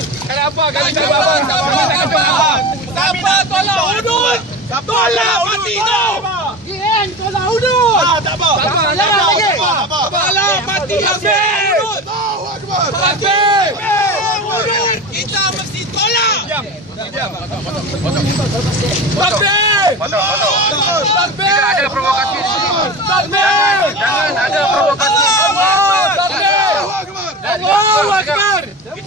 Kena apa? Kena apa? Kena apa? Kena apa? Tolak hudud! Tolak to mati kau! Ian, tolak hudud! Tak apa! Tak apa! Tak apa! Tak apa! Tolak mati yang ber! Tolak hudud! Kita mesti tolak! Diam! Tidak ada provokasi Tidak ada provokasi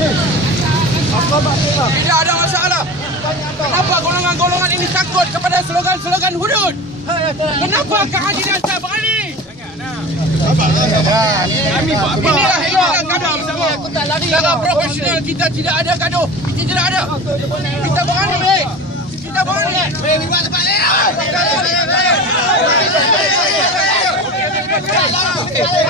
Tidak ada masalah. Kenapa golongan-golongan ini takut kepada slogan-slogan hudud? Kenapa kehadiran saya berani? Kami buat apa? Inilah inilah Secara profesional kita tidak ada kadar. Kita tidak ada. Kita berani. Kita berani. Baik, buat